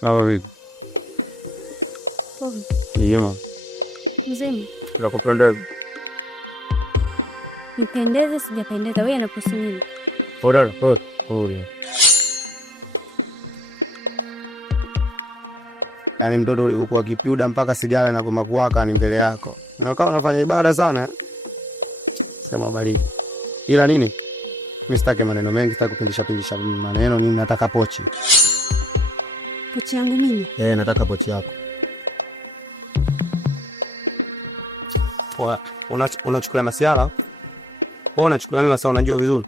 Sawa vipi? Poa. Yema. Mzima. Nakupendeza. Nipendeze sijapendeza, wewe anakuhusu nini? Bora, bora. Yaani mtoto ulikuwa kipiuda mpaka sigara na koma kuwaka ni mbele yako. Na ukawa unafanya ibada sana. Sema baridi. Ila nini? Mimi sitaki maneno mengi, sitaki kupindisha maneno, nini nataka pochi. Pochi yangu mimi? Nataka pochi yako. Poa, unachukua masiara? Wewe unachukua mimi sasa unajua vizuri.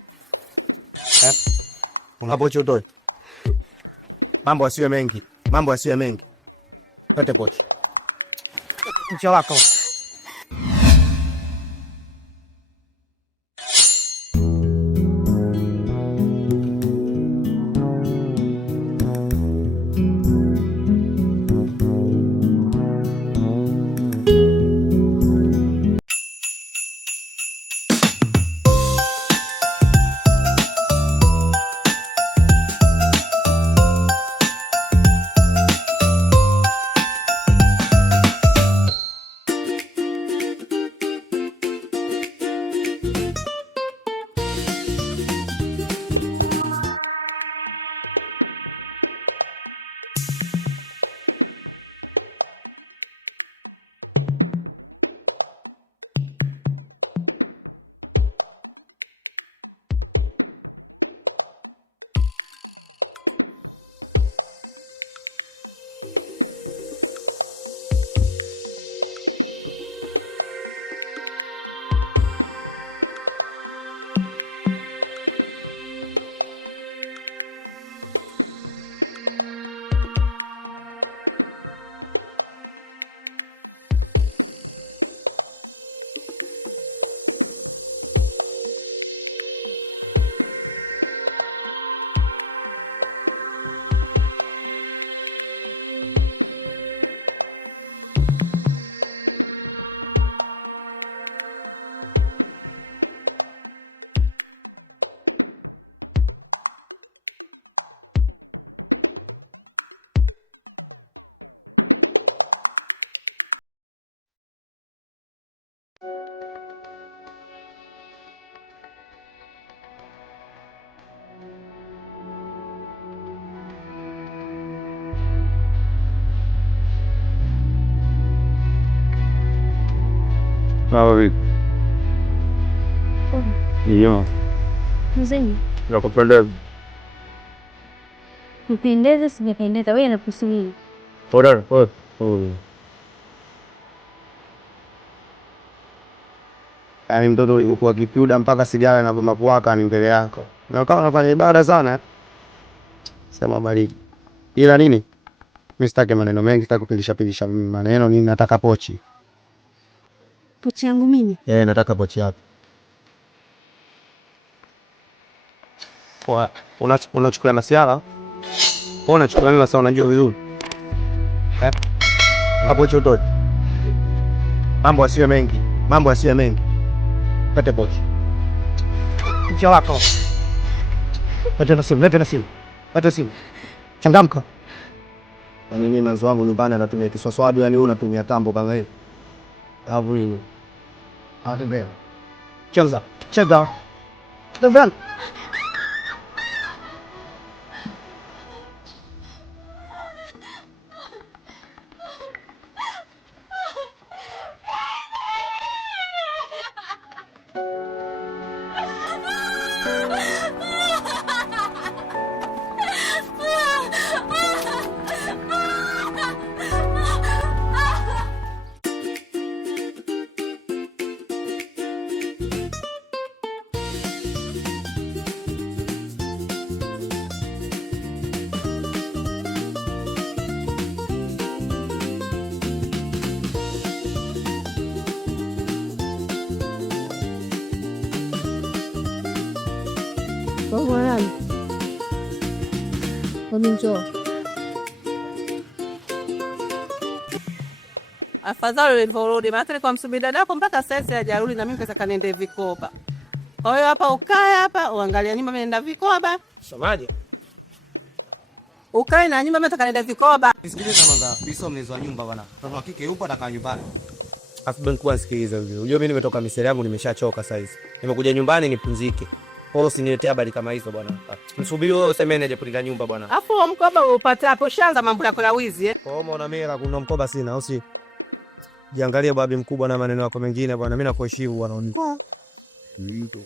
Una pochi utoe. Mambo asiwe mengi. Pate pochi. Mcha wako. Sawa vipi? Poa. Yema. Mzima. Nakupendeza. Nipendeze sijapendeza, wewe anakuhusu nini? Bora. Yaani mtoto ulikuwa kipiuda mpaka sigara na koma kuwaka ni mbele yako. Na ukawa unafanya ibada sana. Sema baridi. Ila nini? Mimi sitaki maneno mengi, sitaki kupindisha maneno, nini nataka pochi. Pochi yangu mimi? Nataka pochi yako. Poa, unachukua masiara? Wewe unachukua mimi sasa unajua vizuri. Pochi utoe. Mambo asiwe mengi. Pate pochi. Mcha wako. Lete na simu. Pate simu. Changamka. Kwa nini mwanzo wangu nyumbani anatumia kiswaswadu, yani wewe unatumia tambo kama hiyo? Hapo hiyo. Ndio. Cheza. Ndio. Mwanangu. Njoo. Afadhali ulivyorudi, maana nilikuwa msubiri dadako mpaka sasa hajarudi na mimi nataka niende vikoba. Kwa hiyo hapa ukae hapa uangalia nyumba, mimi naenda vikoba. Somalia. Ukae na nyumba, mimi nataka niende vikoba. Nisikilize kwanza. Biso mlezi wa nyumba bwana. Mtoto wa kike yupo atakaa nyumbani. Afban kwa sikiliza hivyo. Unajua mimi nimetoka miseli yangu nimeshachoka sasa hivi. Nimekuja nyumbani nipumzike. Kwa hiyo usiniletee habari kama hizo bwana. Msubiri wewe useme nije kulinda nyumba bwana. Afu mkoba upata hapo shanza mambo yako ya wizi Kwa hiyo unaona mimi kuna mkoba sina au si? Jiangalie babi mkubwa na maneno yako mengine bwana. Mimi nakuheshimu bwana. Ndio.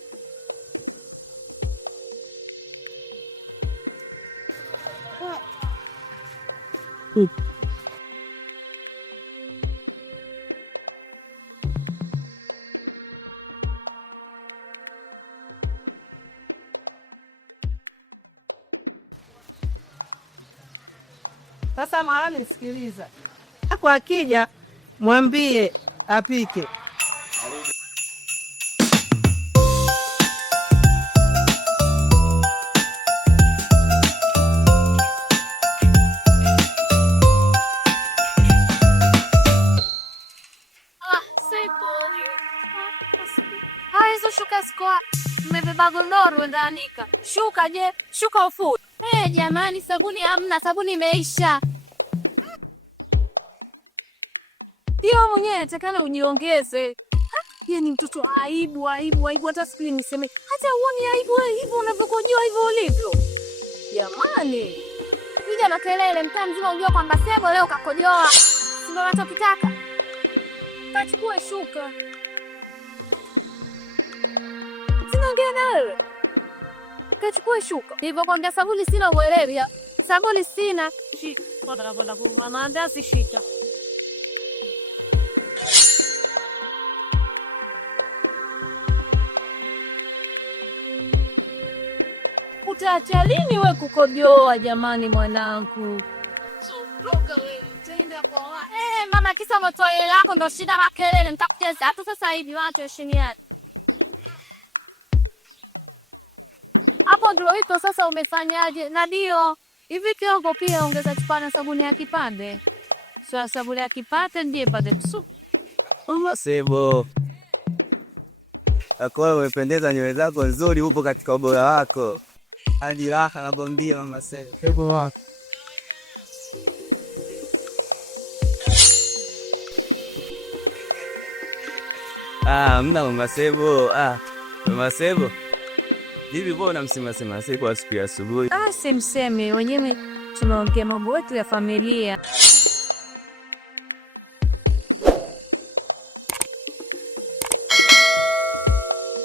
Sasa mahali nisikiliza. Kwa akija mwambie apike. Hizo shuka sikoa mmebeba gondoro ndaanika. Shuka je? Shuka ufu. Jamani, sabuni hamna, sabuni imeisha. Ndio mwenyewe natakana ujiongeze. Yeye ni mtoto aibu hata siku niseme hata uone aibu hivyo unavyokojoa hivyo ulivyo. Jamani. Piga makelele mtaa mzima unajua kwamba Sebo leo kakojoa. Sio unachokitaka. Kachukue shuka. Sinaongea na wewe. Kachukue shuka. Hivyo kwambia sabuni sina uelewi. Sabuni sina. Shika. Kwenda kwa maandazi shika. Utaacha lini we kukojoa jamani mwanangu? Suruka wewe, utaenda kwa wa. Mama kisa moto yako ndo shida makelele nitakucheza hata sasa hivi watu heshimiani. Hapo ndio iko sasa umefanyaje? Na ndio, hivi kioko pia ongeza chupana sabuni ya kipande. Sio sabuni ya kipande ndiye pande tu. Mama Sebo. Akwa umependeza nywele zako nzuri upo katika ubora wako. Hadi raha nakwambia Mama Sebo. Sebo wako. Mna Mama Sebo. Mama Sebo. Hivi mbona msema Sebo siku ya asubuhi? Simsemi wenyewe tunaongea mambo yetu ya familia.